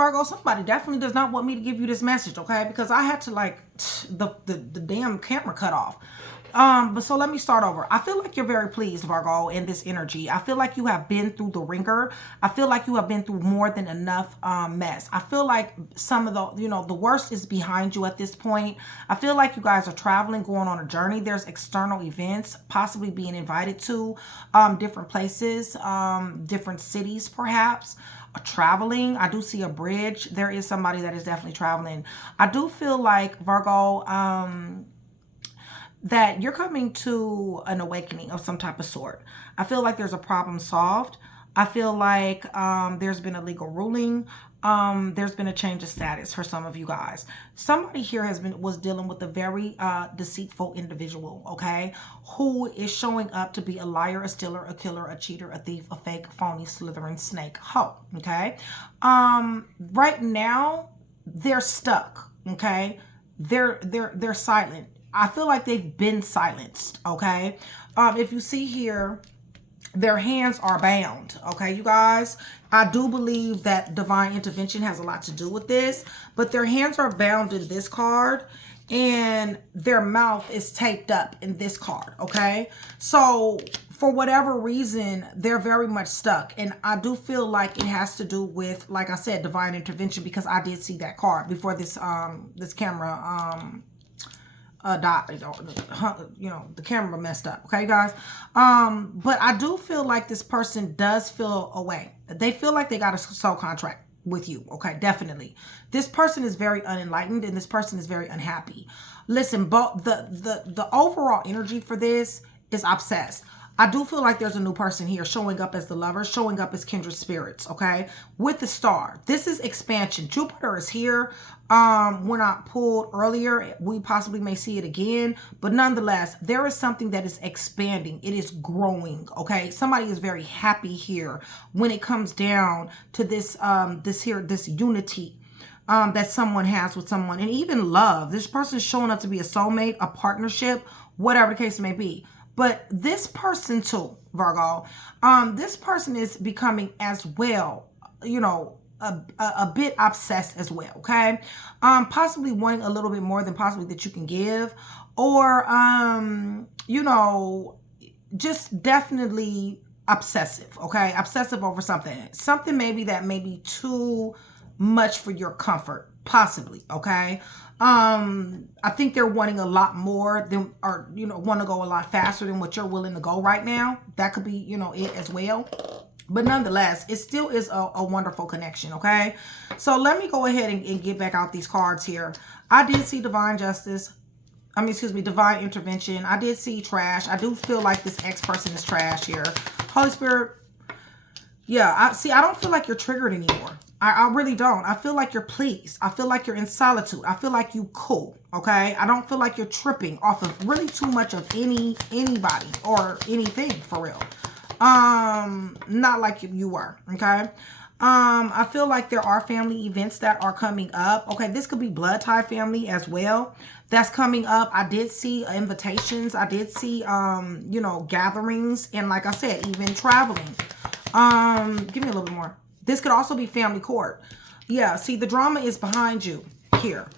Virgo, somebody definitely does not want me to give you this message, okay? Because I had to, like, the damn camera cut off. But so let me start over. I feel like you're very pleased, Virgo, in this energy. I feel like you have been through the ringer. I feel like you have been through more than enough mess. I feel like some of the, the worst is behind you at this point. I feel like you guys are traveling, going on a journey. There's external events, possibly being invited to different places, different cities, perhaps. Traveling. I do see a bridge. There is somebody that is definitely traveling. I do feel like, Virgo, that you're coming to an awakening of some type of sort. I feel like there's a problem solved. I feel like there's been a legal ruling. There's been a change of status for some of you guys. Somebody here was dealing with a very deceitful individual, okay, who is showing up to be a liar, a stealer, a killer, a cheater, a thief, a fake, phony, slithering snake, hoe, okay. Right now they're stuck, okay. They're silent. I feel like they've been silenced, okay? If you see here, their hands are bound, okay, you guys? I do believe that divine intervention has a lot to do with this, but their hands are bound in this card, and their mouth is taped up in this card, okay? So for whatever reason, they're very much stuck. And I do feel like it has to do with, like I said, divine intervention, because I did see that card before this this camera the camera messed up, okay, guys? But I do feel like this person does feel away. They feel like they got a soul contract with you, okay? Definitely. This person is very unenlightened, and this person is very unhappy. Listen, but the overall energy for this is obsessed. I do feel like there's a new person here showing up as the lover, showing up as kindred spirits, okay? With the star. This is expansion. Jupiter is here. When I pulled earlier, we possibly may see it again. But nonetheless, there is something that is expanding. It is growing, okay? Somebody is very happy here when it comes down to this, this unity that someone has with someone. And even love. This person is showing up to be a soulmate, a partnership, whatever the case may be. But this person too, Virgo, this person is becoming as well, a bit obsessed as well, okay? Possibly wanting a little bit more than possibly that you can give, or, just definitely obsessive, okay? Obsessive over something. Something maybe that may be too much for your comfort, possibly, okay? I think they're wanting a lot more than, or, want to go a lot faster than what you're willing to go right now. That could be, it as well. But nonetheless, it still is a wonderful connection, okay? So let me go ahead and get back out these cards here. I did see divine justice. Divine intervention. I did see trash. I do feel like this ex-person is trash here. Holy Spirit. Yeah, I don't feel like you're triggered anymore. I really don't. I feel like you're pleased. I feel like you're in solitude. I feel like you cool, okay? I don't feel like you're tripping off of really too much of anybody or anything, for real. Not like you were, okay? I feel like there are family events that are coming up. Okay, this could be blood tie family as well. That's coming up. I did see invitations. I did see, gatherings. And like I said, even traveling. Give me a little bit more. This could also be family court. Yeah, see, the drama is behind you here.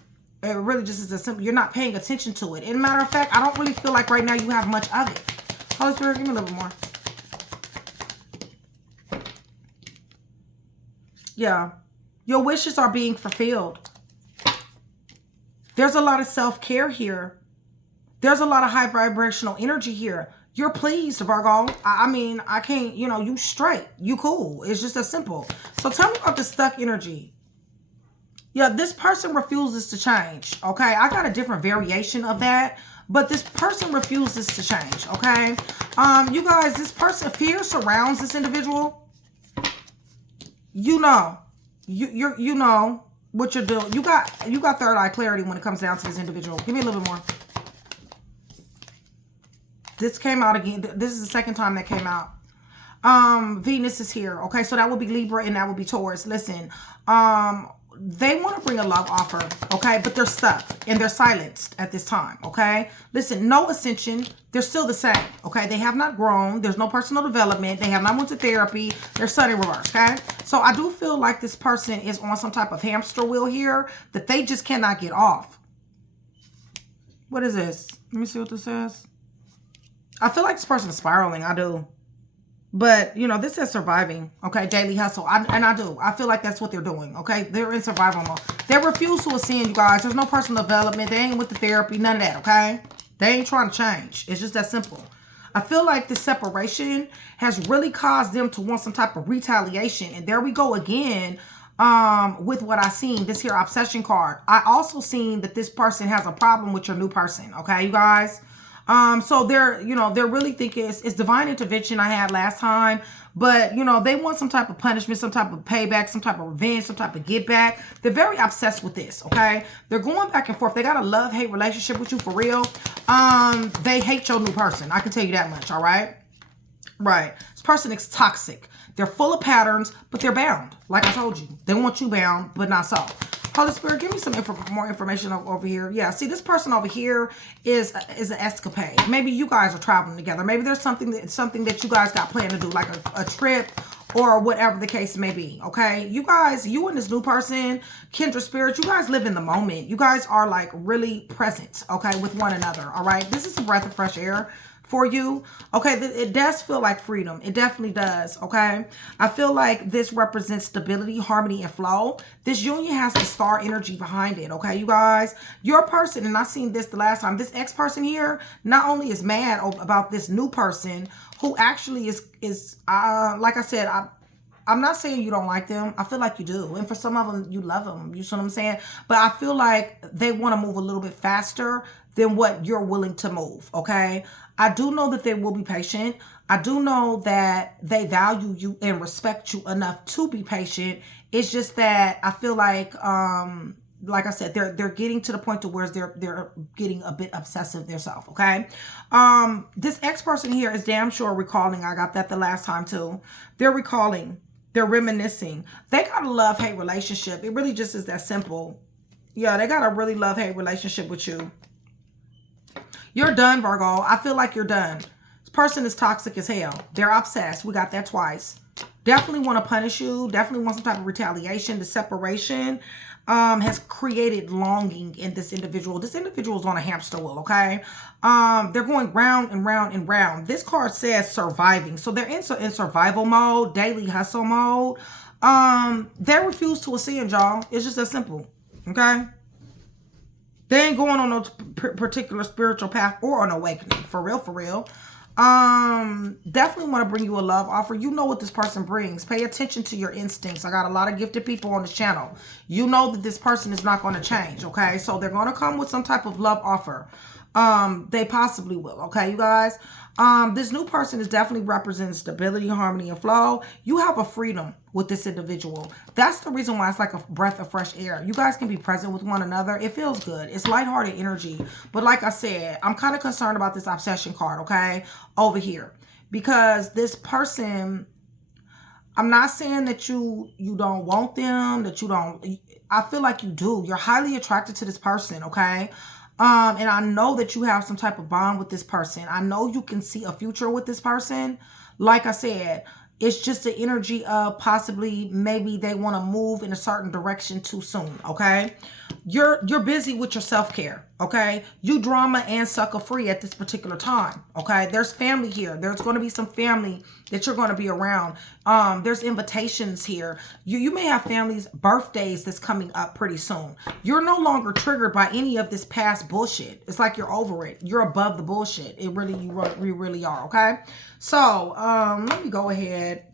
It really just is a simple, you're not paying attention to it. And matter of fact, I don't really feel like right now you have much of it. Holy Spirit, give me a little bit more. Yeah, your wishes are being fulfilled. There's a lot of self-care here. There's a lot of high vibrational energy here. You're pleased, Virgo. I can't, you straight. You cool. It's just that simple. So tell me about the stuck energy. Yeah, this person refuses to change, okay? I got a different variation of that, but this person refuses to change, okay? You guys, this person, fear surrounds this individual. You know what you're doing. You got third eye clarity when it comes down to this individual. Give me a little bit more. This came out again. This is the second time that came out. Venus is here. Okay, so that would be Libra and that would be Taurus. Listen, they want to bring a love offer, okay? But they're stuck and they're silenced at this time, okay? Listen, no ascension. They're still the same, okay? They have not grown. There's no personal development. They have not went to therapy. They're sun in reverse, okay? So I do feel like this person is on some type of hamster wheel here that they just cannot get off. What is this? Let me see what this says. I feel like this person is spiraling. I do. But, you know, this is surviving, okay? Daily hustle. And I do. I feel like that's what they're doing, okay? They're in survival mode. They refuse to ascend, you guys. There's no personal development. They ain't with the therapy. None of that, okay? They ain't trying to change. It's just that simple. I feel like this separation has really caused them to want some type of retaliation. And there we go again with what I seen, this here obsession card. I also seen that this person has a problem with your new person, okay, you guys? So they're, you know, they're really thinking it's divine intervention I had last time, but, you know, they want some type of punishment, some type of payback, some type of revenge, some type of get back. They're very obsessed with this, okay? They're going back and forth. They got a love-hate relationship with you for real. They hate your new person. I can tell you that much, all right? Right. This person is toxic. They're full of patterns, but they're bound. Like I told you, they want you bound, but not so. Holy Spirit, give me some more information over here. Yeah, see, this person over here is an escapade. Maybe you guys are traveling together. Maybe there's something that you guys got planned to do, like a trip or whatever the case may be, okay? You guys, you and this new person, kindred spirit, you guys live in the moment. You guys are, like, really present, okay, with one another, all right? This is a breath of fresh air for you, okay? It does feel like freedom. It definitely does, okay? I feel like this represents stability, harmony, and flow. This union has the star energy behind it, okay, you guys? Your person, and I seen this the last time, this ex-person here not only is mad about this new person who actually is like I said, I'm not saying you don't like them. I feel like you do. And for some of them, you love them. You see what I'm saying? But I feel like they want to move a little bit faster than what you're willing to move, okay? I do know that they will be patient. I do know that they value you and respect you enough to be patient. It's just that I feel like I said, they're getting to the point to where they're getting a bit obsessive themselves, okay? This ex-person here is damn sure recalling. I got that the last time too. They're recalling. They're reminiscing. They got a love-hate relationship. It really just is that simple. Yeah, they got a really love-hate relationship with you. You're done, Virgo. I feel like you're done. This person is toxic as hell. They're obsessed. We got that twice. Definitely want to punish you. Definitely want some type of retaliation. The separation has created longing in this individual. This individual is on a hamster wheel, okay? They're going round and round and round. This card says surviving. So they're in survival mode, daily hustle mode. They refuse to ascend, y'all. It's just that simple, okay? They ain't going on no particular spiritual path or an awakening. For real, for real. Definitely want to bring you a love offer. You know what this person brings. Pay attention to your instincts. I got a lot of gifted people on this channel. You know that this person is not going to change, okay? So they're going to come with some type of love offer. They possibly will, okay, you guys? This new person is definitely representing stability, harmony, and flow. You have a freedom with this individual. That's the reason why it's like a breath of fresh air. You guys can be present with one another. It feels good. It's lighthearted energy. But like I said, I'm kind of concerned about this obsession card, okay, over here. Because this person, I'm not saying that you don't want them, that you don't. I feel like you do. You're highly attracted to this person, okay? And I know that you have some type of bond with this person. I know you can see a future with this person. Like I said, it's just the energy of possibly maybe they want to move in a certain direction too soon, okay? You're busy with your self-care, okay? You drama and sucker free at this particular time, okay? There's family here. There's going to be some family that you're going to be around. There's invitations here. You may have family's birthdays that's coming up pretty soon. You're no longer triggered by any of this past bullshit. It's like you're over it. You're above the bullshit. You really are, okay? So, let me go ahead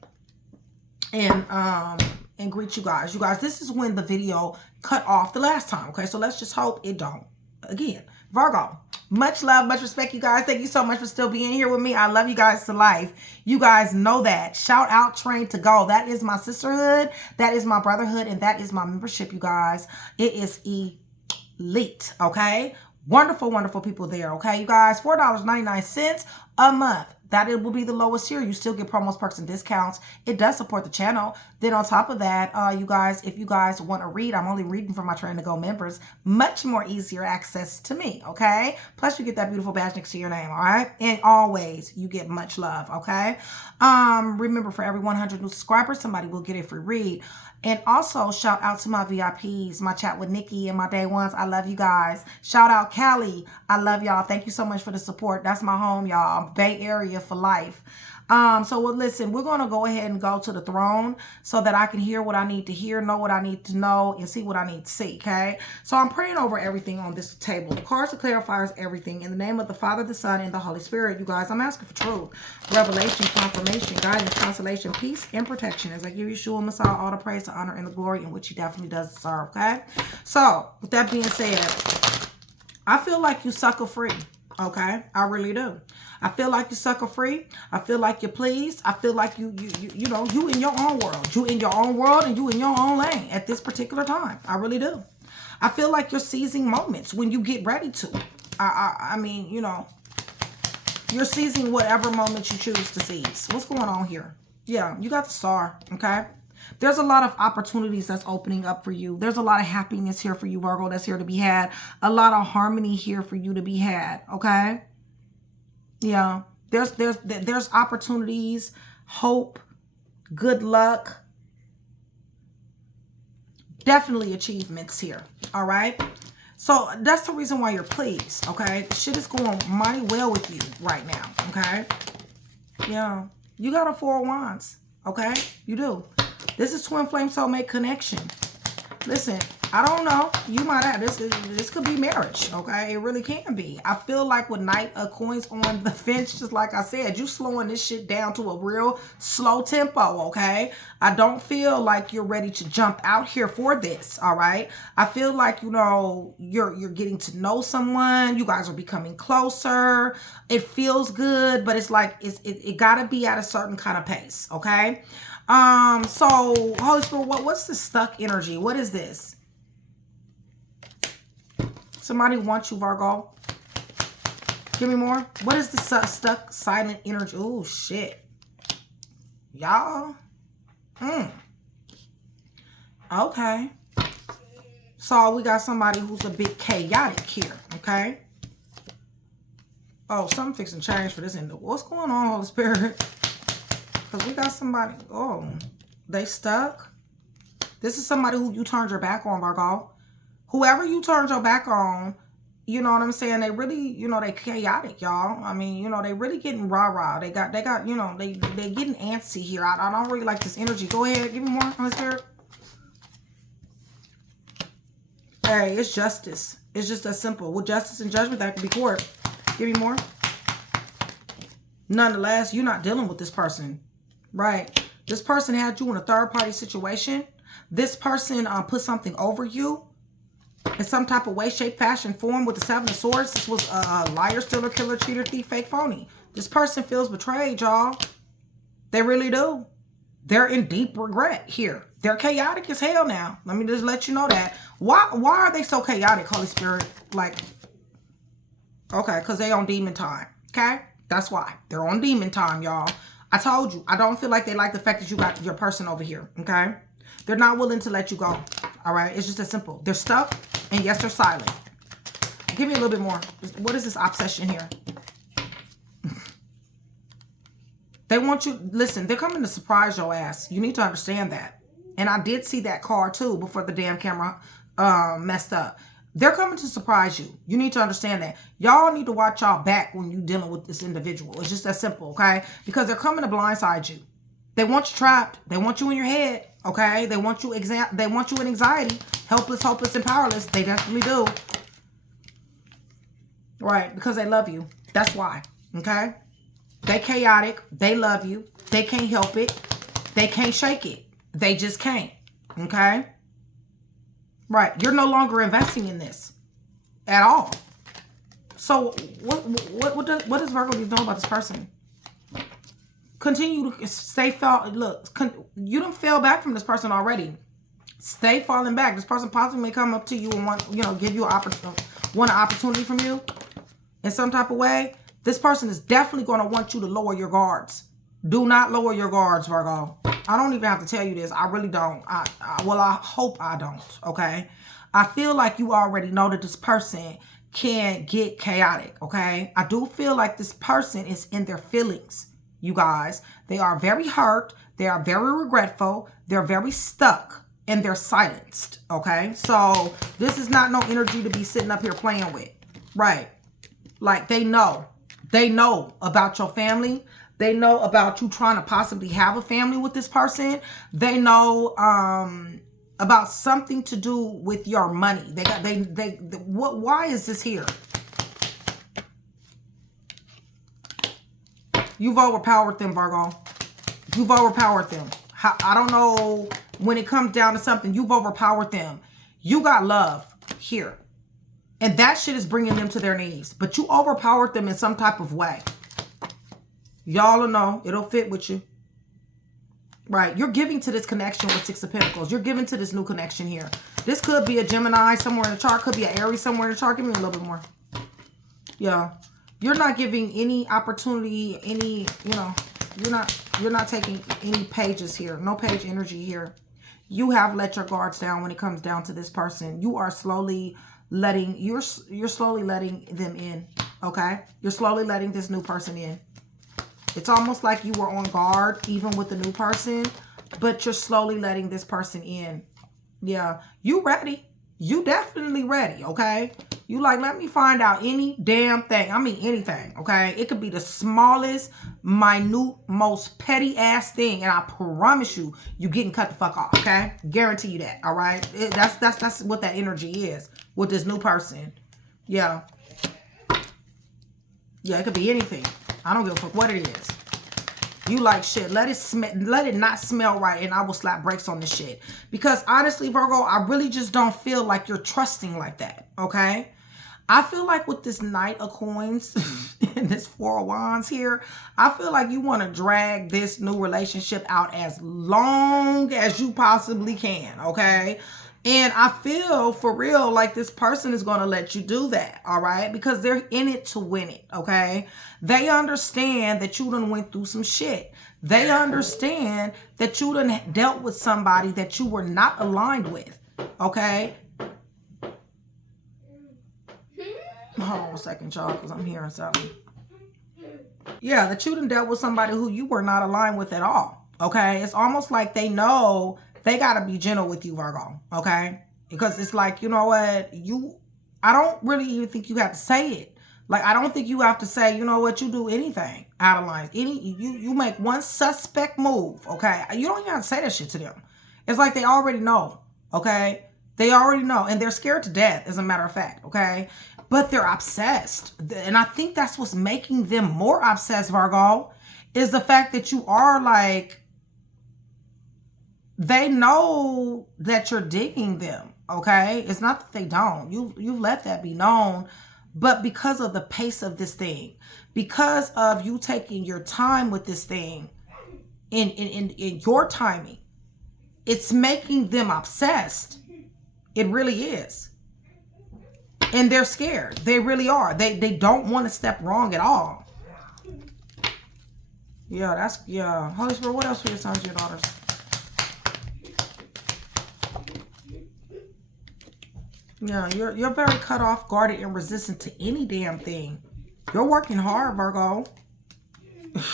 and greet you guys. You guys, this is when the video cut off the last time, okay? So let's just hope it don't. Again, Virgo, much love, much respect, you guys. Thank you so much for still being here with me. I love you guys to life. You guys know that. Shout out, train to go. That is my sisterhood. That is my brotherhood. And that is my membership, you guys. It is elite, okay? Wonderful, wonderful people there, okay, you guys? $4.99 a month. that it will be the lowest tier. You still get promos, perks, and discounts. It does support the channel. Then on top of that, you guys, if you guys want to read, I'm only reading for my Train to Go members. Much more easier access to me, okay? Plus, you get that beautiful badge next to your name, all right? And always, you get much love, okay? Remember, for every 100 new subscribers, somebody will get a free read. And also, shout out to my VIPs, my chat with Nikki and my day ones. I love you guys. Shout out Callie. I love y'all. Thank you so much for the support. That's my home, y'all. Bay Area for life. So well, listen, we're going to go ahead and go to the throne so that I can hear what I need to hear, know what I need to know, and see what I need to see, okay? So I'm praying over everything on this table. The cards that clarifies everything. In the name of the Father, the Son, and the Holy Spirit, you guys, I'm asking for truth, revelation, confirmation, guidance, consolation, peace, and protection as I give Yeshua Messiah all the praise, the honor, and the glory in which he definitely does deserve, okay? So, with that being said, I feel like you sucker free. Okay, I really do. I feel like you sucker free. I feel like you're pleased. I feel like you know, you in your own world. You in your own world and you in your own lane at this particular time. I really do. I feel like you're seizing moments when you get ready to. I mean, you know, you're seizing whatever moment you choose to seize. What's going on here? Yeah, you got the Star, okay? There's a lot of opportunities that's opening up for you. There's a lot of happiness here for you, Virgo, that's here to be had. A lot of harmony here for you to be had, okay? Yeah, there's opportunities, hope, good luck. Definitely achievements here, all right? So that's the reason why you're pleased, okay? Shit is going mighty well with you right now, okay? Yeah, you got a 4 of Wands, okay? You do. This is twin flame soulmate connection. Listen, I don't know. You might have this could be marriage, okay? It really can be. I feel like with Knight of Coins on the fence, just like I said, you slowing this shit down to a real slow tempo, okay? I don't feel like you're ready to jump out here for this, all right? I feel like, you know, you're getting to know someone. You guys are becoming closer. It feels good, but it's like it gotta be at a certain kind of pace, okay? So Holy Spirit, what's the stuck energy? What is this? Somebody wants you, Virgo. Give me more. What is the stuck silent energy? Oh, shit. Y'all. Okay. So we got somebody who's a bit chaotic here, okay? Oh, something fixing change for this end. What's going on, Holy Spirit? Because we got somebody, oh, they stuck. This is somebody who you turned your back on, Virgo. Whoever you turned your back on, you know what I'm saying? They really, you know, they chaotic, y'all. I mean, you know, they really getting rah-rah. They got, you know, they getting antsy here. I don't really like this energy. Go ahead, give me more, Holy Spirit. Hey, it's justice. It's just that simple. With justice and judgment, that can be court. Give me more. Nonetheless, you're not dealing with this person. Right. This person had you in a third-party situation. This person put something over you in some type of way, shape, fashion, form with the 7 of Swords. This was a liar, stealer, killer, cheater, thief, fake, phony. This person feels betrayed, y'all. They really do. They're in deep regret here. They're chaotic as hell now. Let me just let you know that. Why are they so chaotic, Holy Spirit? Like, okay, because they on demon time. Okay? That's why. They're on demon time, y'all. I told you, I don't feel like they like the fact that you got your person over here, okay? They're not willing to let you go, all right? It's just as simple. They're stuck, and yes, they're silent. Give me a little bit more. What is this obsession here? They want you, listen, they're coming to surprise your ass. You need to understand that. And I did see that card, too, before the damn camera messed up. They're coming to surprise you. You need to understand that. Y'all need to watch y'all back when you're dealing with this individual. It's just that simple, okay? Because they're coming to blindside you. They want you trapped. They want you in your head, okay? They want you in anxiety, helpless, hopeless, and powerless. They definitely do. Right, because they love you. That's why, okay? They chaotic. They love you. They can't help it. They can't shake it. They just can't, okay? Right. You're no longer investing in this at all. So what does Virgo need to know about this person? Continue to stay you don't fell back from this person already. Stay falling back. This person possibly may come up to you and want, you know, give you an opportunity from you in some type of way. This person is definitely going to want you to lower your guards. Do not lower your guards, Virgo. I don't even have to tell you this. I really don't. Well, I hope I don't, okay? I feel like you already know that this person can get chaotic, okay? I do feel like this person is in their feelings, you guys. They are very hurt. They are very regretful. They're very stuck, and they're silenced, okay? So this is not no energy to be sitting up here playing with, right? Like, they know. They know about your family. They know about you trying to possibly have a family with this person. They know about something to do with your money. Why is this here? You've overpowered them, Virgo. You've overpowered them. I don't know, when it comes down to something, you've overpowered them. You got love here. And that shit is bringing them to their knees. But you overpowered them in some type of way. Y'all will know. It'll fit with you. Right. You're giving to this connection with Six of Pentacles. You're giving to this new connection here. This could be a Gemini somewhere in the chart. Could be an Aries somewhere in the chart. Give me a little bit more. Yeah. You're not giving any opportunity, any, you know, you're not taking any pages here. No page energy here. You have let your guards down when it comes down to this person. You are slowly letting, you're slowly letting them in. Okay. You're slowly letting this new person in. It's almost like you were on guard even with the new person, but you're slowly letting this person in. Yeah, you ready. You definitely ready, okay? You like, let me find out any damn thing. I mean, anything, okay? It could be the smallest, minute, most petty ass thing, and I promise you, you getting cut the fuck off, okay? Guarantee you that, all right? That's what that energy is with this new person. Yeah. Yeah, it could be anything. I don't give a fuck what it is. You like shit. Let it not smell right, and I will slap brakes on this shit. Because honestly, Virgo, I really just don't feel like you're trusting like that. Okay? I feel like with this Knight of Coins and this Four of Wands here, I feel like you want to drag this new relationship out as long as you possibly can. Okay? And I feel for real like this person is going to let you do that, all right? Because they're in it to win it, okay? They understand that you done went through some shit. They understand that you done dealt with somebody that you were not aligned with, okay? Hold on a second, y'all, because I'm hearing something. Yeah, that you done dealt with somebody who you were not aligned with at all, okay? It's almost like they know they got to be gentle with you, Virgo, okay? Because it's like, you know what? I don't really even think you have to say it. Like, I don't think you have to say, you know what, you do anything out of line. You make one suspect move, okay? You don't even have to say that shit to them. It's like they already know, okay? They already know. And they're scared to death, as a matter of fact, okay? But they're obsessed. And I think that's what's making them more obsessed, Virgo, is the fact that you are like, they know that you're digging them, okay? It's not that they don't. You let that be known. But because of the pace of this thing, because of you taking your time with this thing, in your timing, it's making them obsessed. It really is. And they're scared. They really are. They don't want to step wrong at all. Yeah, Holy Spirit, what else for your sons and your daughters? Yeah, you're very cut off, guarded, and resistant to any damn thing. You're working hard, Virgo.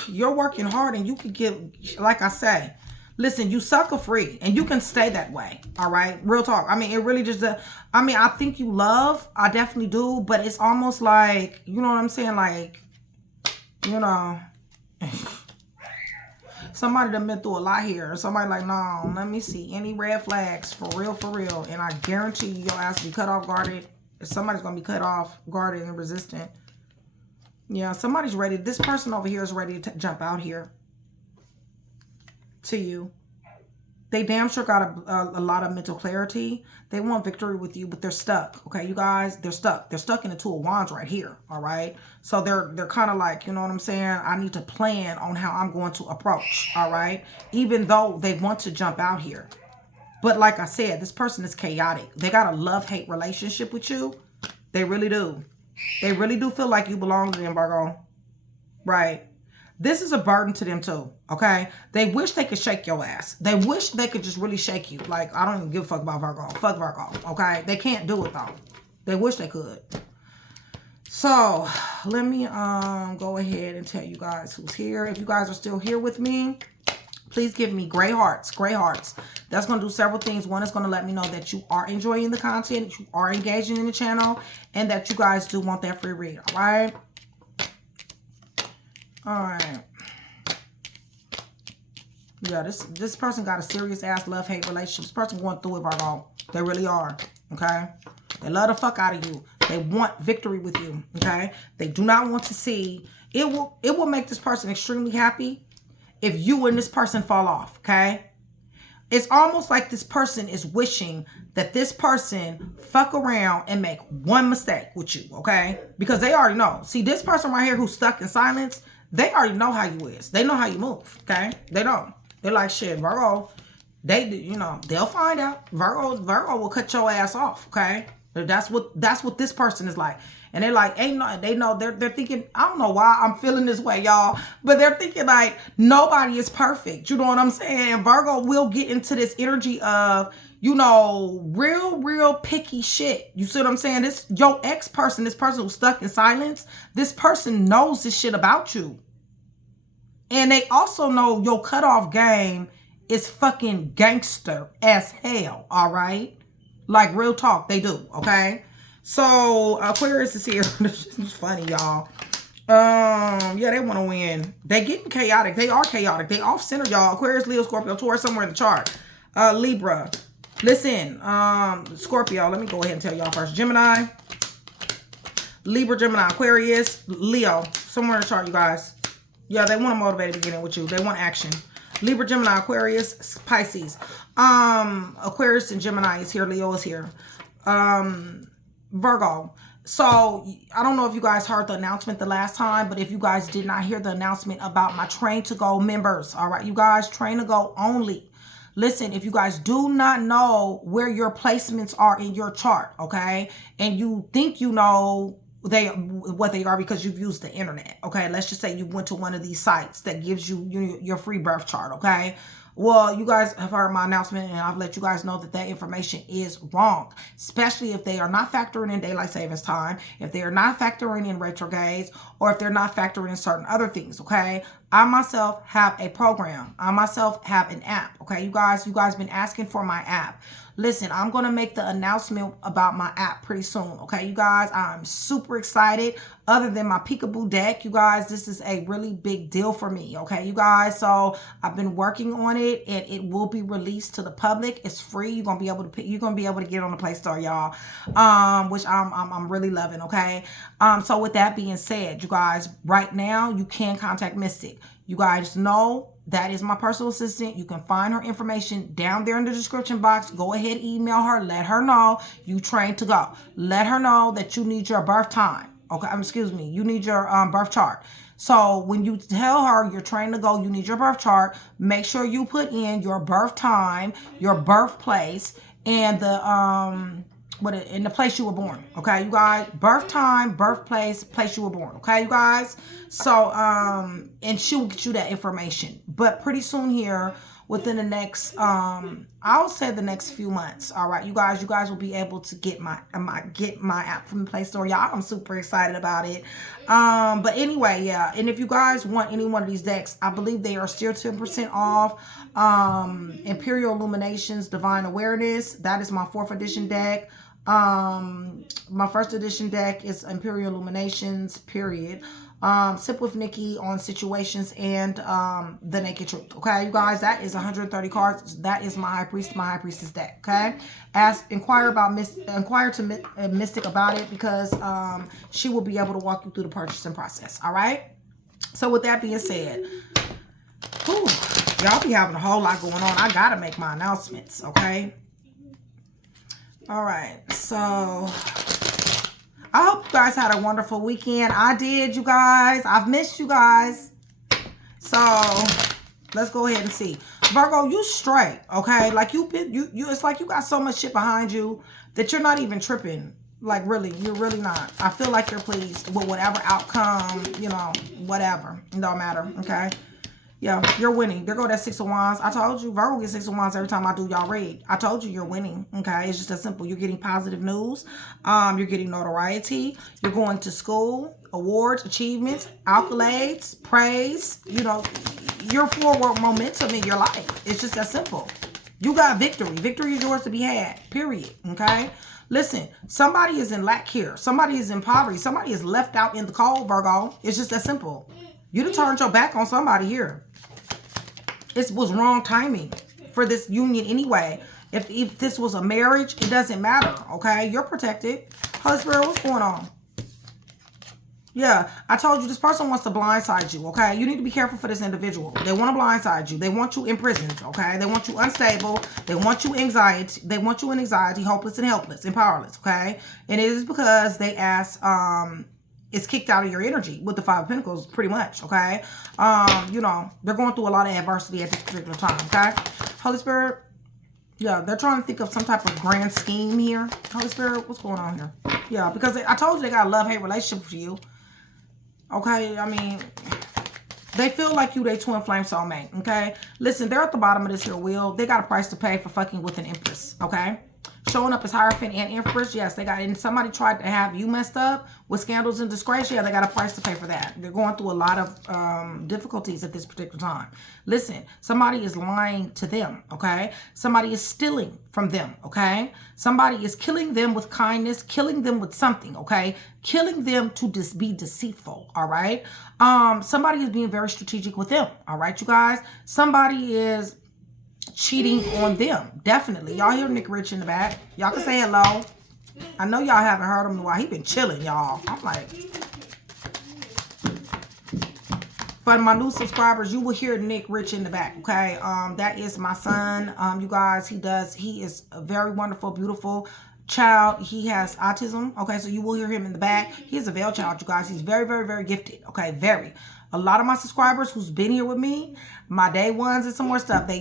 You're working hard, and you can get, like I say, listen, you sucker free, and you can stay that way, all right? Real talk. I mean, it really just, I mean, I think you love, I definitely do, but it's almost like, you know what I'm saying? Like, you know, somebody done been through a lot here. Somebody like, no, let me see any red flags for real. And I guarantee you, your ass be cut off, guarded. Somebody's going to be cut off, guarded, and resistant. Yeah, somebody's ready. This person over here is ready to jump out here to you. They damn sure got a lot of mental clarity. They want victory with you, but they're stuck. Okay, you guys, they're stuck. They're stuck in the Two of Wands right here. All right. So they're kind of like, you know what I'm saying? I need to plan on how I'm going to approach. All right. Even though they want to jump out here. But like I said, this person is chaotic. They got a love-hate relationship with you. They really do. They really do feel like you belong to them, Virgo. right? This is a burden to them too, okay? They wish they could shake your ass. They wish they could just really shake you. Like, I don't even give a fuck about Virgo. Fuck Virgo, okay? They can't do it though. They wish they could. So, let me go ahead and tell you guys who's here. If you guys are still here with me, please give me gray hearts, gray hearts. That's going to do several things. One is going to let me know that you are enjoying the content, that you are engaging in the channel, and that you guys do want that free read, all right? All right. Yeah, this person got a serious ass love-hate relationship. This person going through it, Virgo. They really are, okay? They love the fuck out of you. They want victory with you, okay? They do not want to see. It will make this person extremely happy if you and this person fall off, okay? It's almost like this person is wishing that this person fuck around and make one mistake with you, okay? Because they already know. See, this person right here who's stuck in silence, they already know how you is. They know how you move, okay? They don't. They're like, shit, Virgo, they'll find out. Virgo will cut your ass off, okay? That's what this person is like. And they're like, they're thinking, I don't know why I'm feeling this way, y'all, but they're thinking like nobody is perfect. You know what I'm saying? And Virgo will get into this energy of, real picky shit. You see what I'm saying? This, your ex-person, this person who's stuck in silence, this person knows this shit about you. And they also know your cutoff game is fucking gangster as hell, all right? Like, real talk, they do, okay? So, Aquarius is here. This is funny, y'all. Yeah, they want to win. They getting chaotic. They are chaotic. They off-center, y'all. Aquarius, Leo, Scorpio, Taurus, somewhere in the chart. Libra. Listen, Scorpio, let me go ahead and tell y'all first. Gemini. Libra, Gemini, Aquarius, Leo. Somewhere in the chart, you guys. Yeah, they want to motivate the beginning with you. They want action. Libra, Gemini, Aquarius, Pisces. Aquarius and Gemini is here. Leo is here. Virgo. So, I don't know if you guys heard the announcement the last time, but if you guys did not hear the announcement about my Train to Go members, all right, you guys, Train to Go only. Listen, if you guys do not know where your placements are in your chart, okay, and you think you know what they are because you've used the internet, okay, let's just say you went to one of these sites that gives you your free birth chart, okay. Well, you guys have heard my announcement, and I've let you guys know that that information is wrong, especially if they are not factoring in daylight savings time, if they are not factoring in retrogrades, or if they're not factoring in certain other things, okay? I myself have a program. I myself have an app, okay? You guys been asking for my app. Listen, I'm going to make the announcement about my app pretty soon, okay, you guys? I'm super excited. Other than my peekaboo deck, you guys, this is a really big deal for me, okay, you guys? So I've been working on it, and it will be released to the public. It's free. You're gonna be able to get it on the Play Store, y'all, which I'm really loving, okay? So with that being said, you guys, right now you can contact Mystic. You guys know that is my personal assistant. You can find her information down there in the description box. Go ahead, email her. Let her know you Train to Go. Let her know that you need your birth time. Okay, excuse me. You need your birth chart. So when you tell her you're Train to Go, you need your birth chart, make sure you put in your birth time, your birthplace, and the in the place you were born, okay, you guys? Birth time, birthplace, place you were born, okay, you guys? So, and she will get you that information. But pretty soon here, within the next, I'll say the next few months, all right, you guys will be able to get my app from the Play Store, y'all. I'm super excited about it. But anyway, yeah, and if you guys want any one of these decks, I believe they are still 10% off. Imperial Illuminations, Divine Awareness, that is my 4th edition deck. My 1st edition deck is Imperial Illuminations, period. Sip with Nikki on Situations, and The Naked Truth, okay, you guys? That is 130 cards. That is my High Priestess deck, okay? Inquire to Mystic about it, because she will be able to walk you through the purchasing process, all right? So with that being said, whew, y'all be having a whole lot going on. I gotta make my announcements, okay? All right, so I hope you guys had a wonderful weekend. I did, you guys. I've missed you guys. So let's go ahead and see. Virgo, you straight, okay? Like it's like you got so much shit behind you that you're not even tripping. Like, really, you're really not. I feel like you're pleased with whatever outcome, you know, whatever. It don't matter, okay? Yeah, you're winning. There go that Six of Wands. I told you, Virgo gets Six of Wands every time I do y'all read. I told you you're winning, okay? It's just that simple. You're getting positive news. You're getting notoriety. You're going to school, awards, achievements, accolades, praise. You know, your forward momentum in your life. It's just that simple. You got victory. Victory is yours to be had, period, okay? Listen, somebody is in lack here. Somebody is in poverty. Somebody is left out in the cold, Virgo. It's just that simple. You done turned your back on somebody here. It was wrong timing for this union anyway. If this was a marriage, it doesn't matter, okay? You're protected. Holy Spirit, what's going on? Yeah, I told you this person wants to blindside you, okay? You need to be careful for this individual. They want to blindside you. They want you imprisoned, okay? They want you unstable. They want you anxiety. They want you in anxiety, hopeless and helpless and powerless, okay? And it is because they ask, it's kicked out of your energy with the Five of Pentacles, pretty much, okay? You know, they're going through a lot of adversity at this particular time, okay? Holy Spirit, yeah, they're trying to think of some type of grand scheme here. Holy Spirit, what's going on here? Yeah, because I told you they got a love-hate relationship for you. Okay, I mean, they feel like you, they twin flame soulmate, okay? Listen, they're at the bottom of this here wheel. They got a price to pay for fucking with an empress, okay? Showing up as Hierophant and Empress, yes, they got, and somebody tried to have you messed up with scandals and disgrace, yeah, they got a price to pay for that. They're going through a lot of difficulties at this particular time. Listen, somebody is lying to them, okay? Somebody is stealing from them, okay? Somebody is killing them with kindness, killing them with something, okay? Killing them to be deceitful, all right? Somebody is being very strategic with them, all right, you guys? Somebody is cheating on them, definitely. Y'all hear Nick Rich in the back. Y'all can say hello. I know y'all haven't heard him in a while. He been chilling, y'all. I'm like, for my new subscribers, you will hear Nick Rich in the back, okay? That is my son. You guys, he is a very wonderful, beautiful child. He has autism, okay? So you will hear him in the back. He is a veil child, you guys. He's very, very, very gifted, okay? Very. A lot of my subscribers who's been here with me, my day ones and some more stuff, they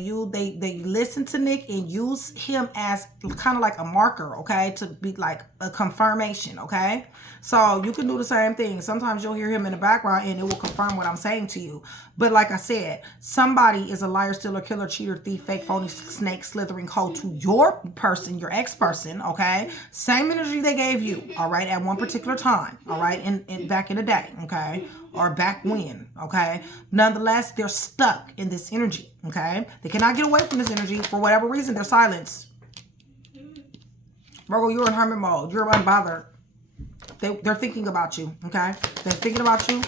listen to Nick and use him as kind of like a marker, okay, to be like a confirmation, okay? So you can do the same thing. Sometimes you'll hear him in the background and it will confirm what I'm saying to you. But like I said, somebody is a liar, stealer, killer, cheater, thief, fake, phony, snake, slithering hoe to your person, your ex-person, okay? Same energy they gave you, all right, at one particular time, all right, in back in the day, okay? Or back when, okay? Nonetheless, they're stuck in this energy, okay? They cannot get away from this energy. For whatever reason, they're silenced. Virgo, you're in hermit mode. You're unbothered. They're thinking about you, okay? They're thinking about you.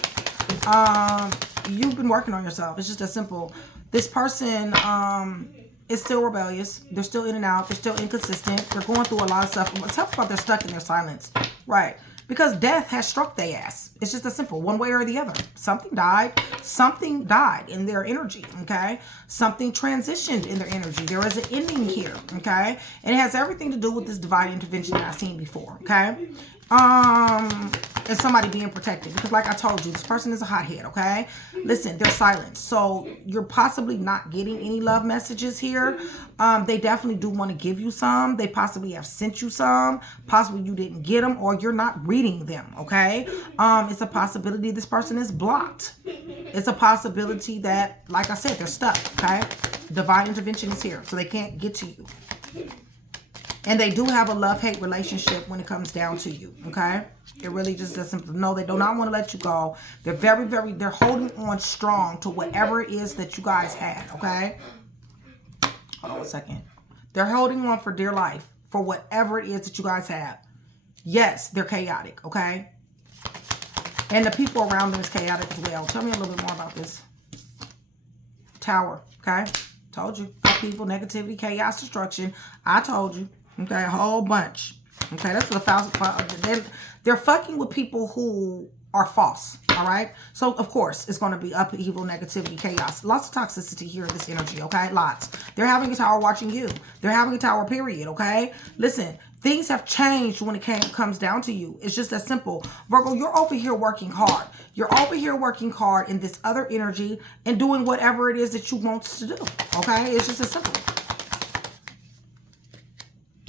You've been working on yourself. It's just that simple. This person is still rebellious. They're still in and out. They're still inconsistent. They're going through a lot of stuff. Talk about they're stuck in their silence. Right. Because death has struck their ass. It's just a simple one way or the other. Something died. Something died in their energy, okay? Something transitioned in their energy. There is an ending here, okay? And it has everything to do with this divine intervention that I've seen before, okay? And somebody being protected. Because like I told you, this person is a hothead, okay? Listen, they're silent. So you're possibly not getting any love messages here. They definitely do want to give you some. They possibly have sent you some. Possibly you didn't get them or you're not reading them, okay? It's a possibility this person is blocked. It's a possibility that, like I said, they're stuck, okay? Divine intervention is here, so they can't get to you. And they do have a love-hate relationship when it comes down to you, okay? It really just does simple. No, they do not want to let you go. They're they're holding on strong to whatever it is that you guys had, okay? Hold on a second. They're holding on for dear life for whatever it is that you guys have. Yes, they're chaotic, okay? And the people around them is chaotic as well. Tell me a little bit more about this. Tower, okay? Told you. People, negativity, chaos, destruction. I told you. Okay, a whole bunch. Okay, that's what 1,000. They're fucking with people who are false. All right. So of course it's going to be upheaval, negativity, chaos, lots of toxicity here in this energy. Okay, lots. They're having a tower watching you. They're having a tower. Period. Okay. Listen, things have changed when it comes down to you. It's just that simple. Virgo, you're over here working hard. You're over here working hard in this other energy and doing whatever it is that you want to do. Okay, it's just as simple.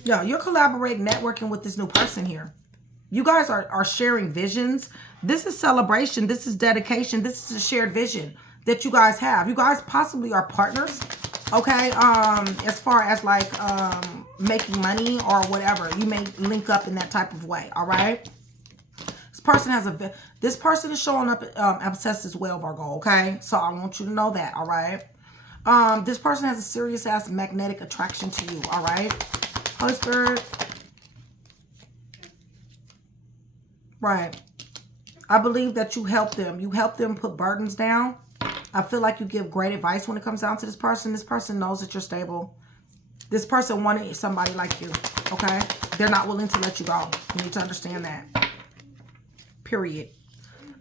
Yeah, you're collaborating, networking with this new person here. You guys are sharing visions. This is celebration. This is dedication. This is a shared vision that you guys have. You guys possibly are partners, okay? As far as like making money or whatever. You may link up in that type of way, all right? This person is showing up obsessed as well, Virgo, okay? So I want you to know that, all right? This person has a serious ass magnetic attraction to you, all right? Holy Spirit. Right. I believe that you help them. You help them put burdens down. I feel like you give great advice when it comes down to this person. This person knows that you're stable. This person wanted somebody like you, okay? They're not willing to let you go. You need to understand that. Period.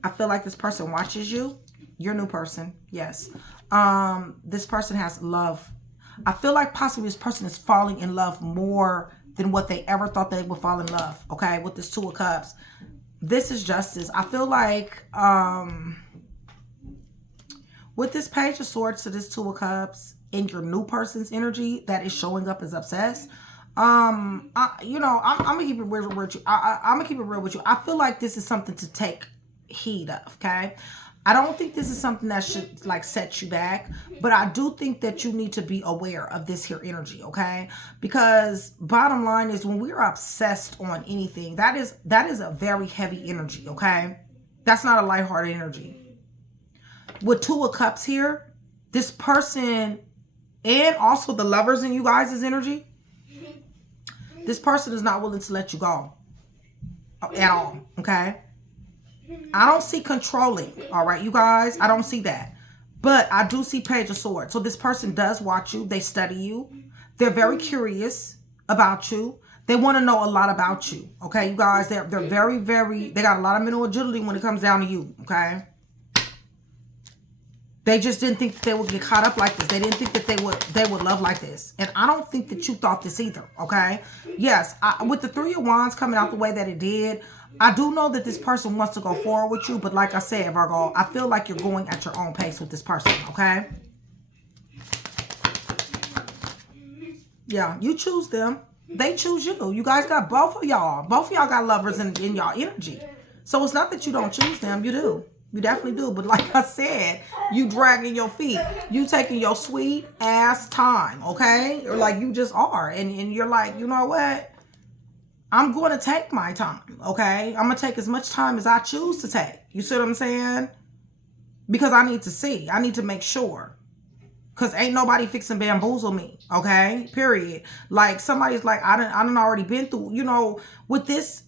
I feel like this person watches you. Your new person, yes. This person has love. I feel like possibly this person is falling in love more than what they ever thought they would fall in love, okay? With this Two of Cups. This is justice. I feel like with this Page of Swords to this Two of Cups in your new person's energy that is showing up as obsessed, I'm gonna keep it real with you. I'm gonna keep it real with you. I feel like this is something to take heed of, okay? I don't think this is something that should like set you back, but I do think that you need to be aware of this here energy, okay? Because bottom line is when we're obsessed on anything, that is a very heavy energy, okay? That's not a lighthearted energy. With Two of Cups here, this person and also the Lovers in you guys' energy, this person is not willing to let you go at all, okay? I don't see controlling, all right, you guys? I don't see that. But I do see Page of Swords. So this person does watch you. They study you. They're very curious about you. They want to know a lot about you, okay, you guys? They're very, very, they got a lot of mental agility when it comes down to you, okay? They just didn't think that they would get caught up like this. They didn't think that they would love like this. And I don't think that you thought this either, okay? Yes, with the Three of Wands coming out the way that it did, I do know that this person wants to go forward with you. But like I said, Virgo, I feel like you're going at your own pace with this person, okay? Yeah, you choose them. They choose you. You guys got both of y'all. Both of y'all got lovers in y'all energy. So it's not that you don't choose them. You do. You definitely do. But like I said, you dragging your feet. You taking your sweet ass time, okay? Or like you just are. And you're like, you know what? I'm going to take my time, okay? I'm going to take as much time as I choose to take. You see what I'm saying? Because I need to see. I need to make sure. Because ain't nobody fixing bamboozle me, okay? Period. Like somebody's like, I done already been through, you know, with this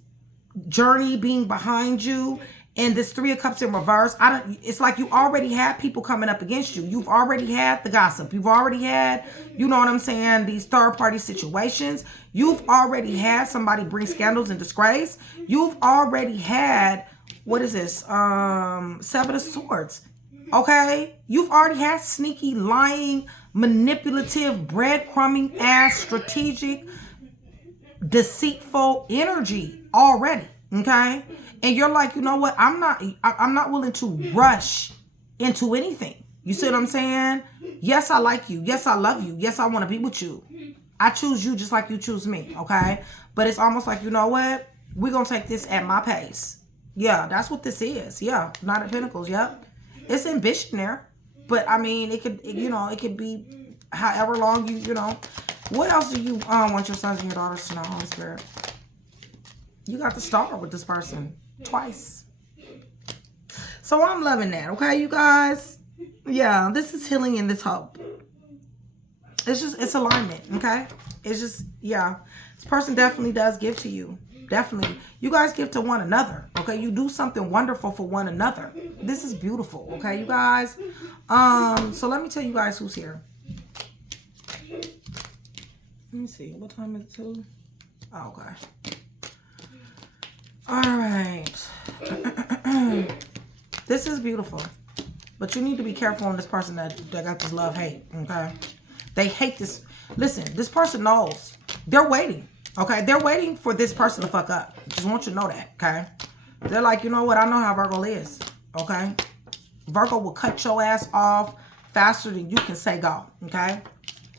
journey being behind you and this Three of Cups in reverse, it's like you already had people coming up against you. You've already had the gossip. You've already had, you know what I'm saying, these third-party situations. You've already had somebody bring scandals and disgrace. You've already had, what is this, Seven of Swords, okay? You've already had sneaky, lying, manipulative, breadcrumbing ass, strategic, deceitful energy already, okay? And you're like, you know what? I'm not willing to rush into anything. You see what I'm saying? Yes, I like you. Yes, I love you. Yes, I want to be with you. I choose you just like you choose me, okay? But it's almost like, you know what? We're going to take this at my pace. Yeah, that's what this is. Yeah, Knight of Pentacles, yep. It's ambition there. But, I mean, it could, you know, it could be however long you know. What else do you want your sons and your daughters to know, Holy Spirit? You got the Star with this person. Twice. So I'm loving that, okay, you guys? Yeah, this is healing and this hope. It's alignment, okay? It's just, yeah. This person definitely does give to you. Definitely. You guys give to one another, okay? You do something wonderful for one another. This is beautiful, okay, you guys? So let me tell you guys who's here. Let me see. What time is it, too? Oh, okay. All right. This is beautiful. But you need to be careful on this person that got this love-hate, okay? They hate this. Listen, this person knows. They're waiting, okay? They're waiting for this person to fuck up. Just want you to know that, okay? They're like, you know what? I know how Virgo is, okay? Virgo will cut your ass off faster than you can say go, okay?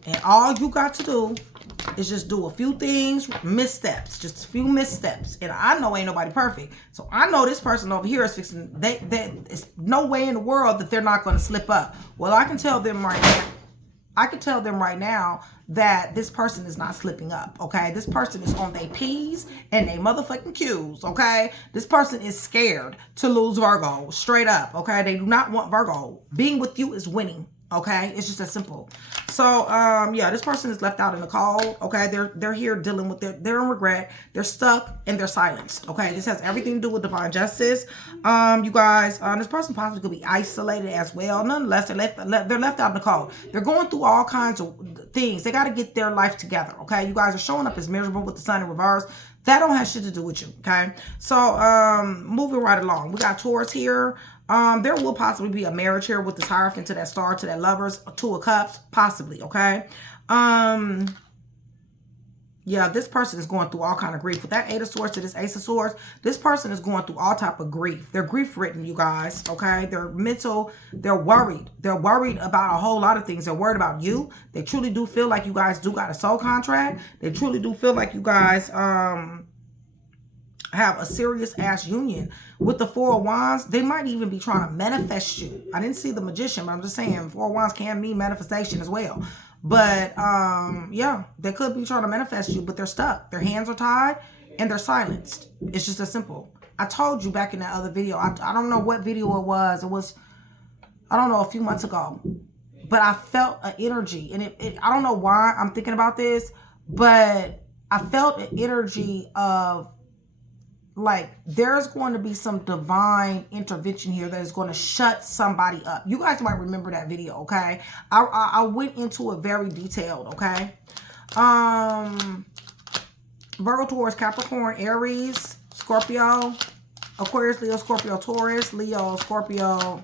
And all you got to do is just do a few things, missteps, just a few missteps. And I know ain't nobody perfect. So I know this person over here is fixing, it's no way in the world that they're not going to slip up. Well, I can tell them right now. I can tell them right now that this person is not slipping up, okay? This person is on their P's and they motherfucking Q's, okay? This person is scared to lose Virgo, straight up, okay? They do not want Virgo. Being with you is winning, okay? It's just that simple. So, yeah, this person is left out in the cold, okay? They're here dealing with they're in regret. They're stuck and they're silenced, okay? This has everything to do with divine justice. You guys, this person possibly could be isolated as well. Nonetheless, they're left out in the cold. They're going through all kinds of things. They got to get their life together, okay? You guys are showing up as miserable with the sun in reverse. That don't have shit to do with you, okay? So, moving right along. We got Taurus here. There will possibly be a marriage here with this Hierophant to that Star, to that Lovers, Two of Cups, possibly, okay? Yeah, this person is going through all kind of grief. With that Eight of Swords to this Ace of Swords, this person is going through all type of grief. They're grief-ridden, you guys, okay? They're mental. They're worried. They're worried about a whole lot of things. They're worried about you. They truly do feel like you guys do got a soul contract. They truly do feel like you guys have a serious ass union. With the Four of Wands, they might even be trying to manifest you. I didn't see the Magician, but I'm just saying Four of Wands can mean manifestation as well. But yeah, they could be trying to manifest you, but they're stuck. Their hands are tied and they're silenced. It's just as simple. I told you back in that other video, I don't know what video it was. It was, I don't know, a few months ago. But I felt an energy, and I don't know why I'm thinking about this, but I felt an energy of, like, there's going to be some divine intervention here that is going to shut somebody up. You guys might remember that video, okay? I went into it very detailed, okay? Virgo, Taurus, Capricorn, Aries, Scorpio, Aquarius, Leo, Scorpio, Taurus, Leo, Scorpio,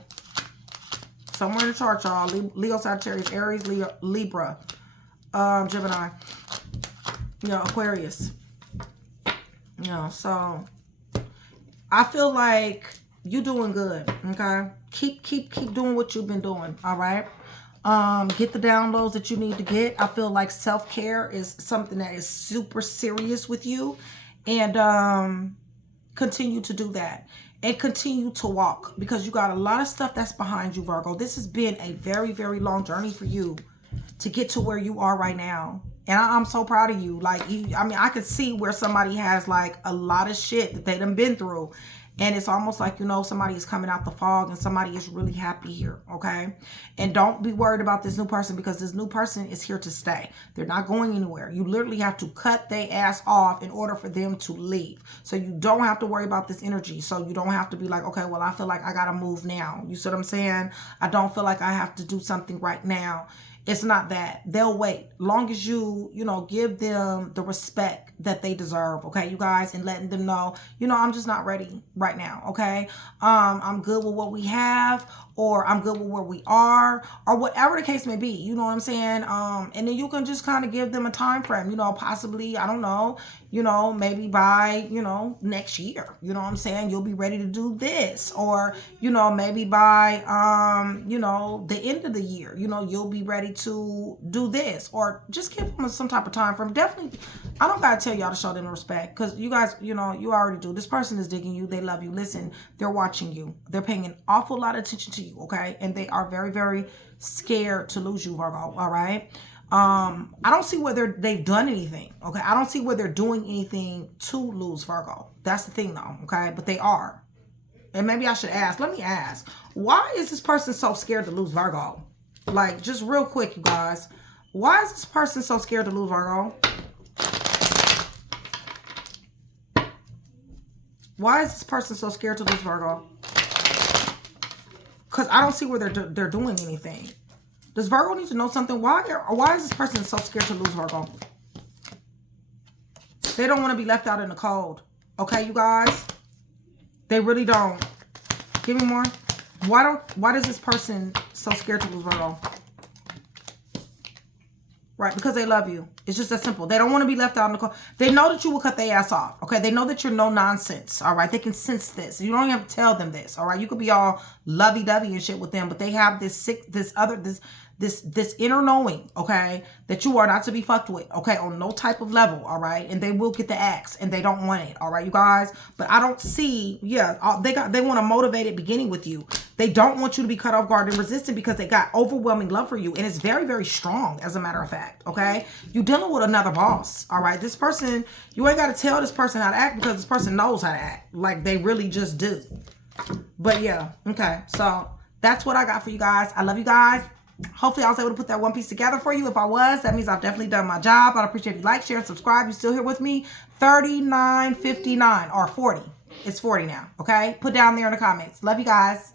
somewhere in the chart, y'all. Leo, Sagittarius, Aries, Leo, Libra, Gemini, you know, Aquarius. You know, so I feel like you're doing good, okay? Keep doing what you've been doing, all right? Get the downloads that you need to get. I feel like self-care is something that is super serious with you, and continue to do that and continue to walk, because you got a lot of stuff that's behind you, Virgo. This has been a very, very long journey for you to get to where you are right now. And I'm so proud of you. Like, I mean, I could see where somebody has like a lot of shit that they done been through. And it's almost like, you know, somebody is coming out the fog and somebody is really happy here, okay? And don't be worried about this new person, because this new person is here to stay. They're not going anywhere. You literally have to cut their ass off in order for them to leave. So you don't have to worry about this energy. So you don't have to be like, okay, well, I feel like I got to move now. You see what I'm saying? I don't feel like I have to do something right now. It's not that. They'll wait. Long as you know, give them the respect that they deserve, okay, you guys, and letting them know, you know, I'm just not ready right now, okay? I'm good with what we have, or I'm good with where we are, or whatever the case may be, you know what I'm saying? And then you can just kind of give them a time frame, you know, possibly, I don't know, you know, maybe by, you know, next year, you know what I'm saying? You'll be ready to do this, or, you know, maybe by, you know, the end of the year, you know, you'll be ready to do this, or just give them some type of time frame. Definitely, I don't gotta tell y'all to show them respect, because you guys, you know, you already do. This person is digging you. They love you. Listen, they're watching you. They're paying an awful lot of attention to you, okay? And they are very, very scared to lose you, Virgo, all right? I don't see whether they've done anything, okay? I don't see where they're doing anything to lose Virgo. That's the thing, though, okay? But they are. And maybe I should ask. Let me ask. Why is this person so scared to lose Virgo? Like, just real quick, you guys. Why is this person so scared to lose Virgo? Why is this person so scared to lose Virgo? Because I don't see where they're doing anything. Does Virgo need to know something? Why is this person so scared to lose Virgo? They don't want to be left out in the cold. Okay, you guys? They really don't. Give me more. Why does this person so scared to lose Virgo? Right, because they love you. It's just that simple. They don't want to be left out in the cold. They know that you will cut their ass off. Okay, they know that you're no nonsense. All right, they can sense this. You don't even have to tell them this. All right, you could be all lovey-dovey and shit with them, but they have this this inner knowing, okay, that you are not to be fucked with, okay, on no type of level, all right? And they will get the axe, and they don't want it, all right, you guys? But I don't see, yeah, they want a motivated beginning with you. They don't want you to be cut off guard and resistant because they got overwhelming love for you, and it's very, very strong, as a matter of fact, okay? You're dealing with another boss, all right? This person, you ain't got to tell this person how to act because this person knows how to act. Like, they really just do. But yeah, okay, so that's what I got for you guys. I love you guys. Hopefully I was able to put that one piece together for you. If I was, that means I've definitely done my job. I'd appreciate if you like, share, and subscribe. You still here with me? 39.59 or 40. It's 40 now, okay? Put down there in the comments. Love you guys.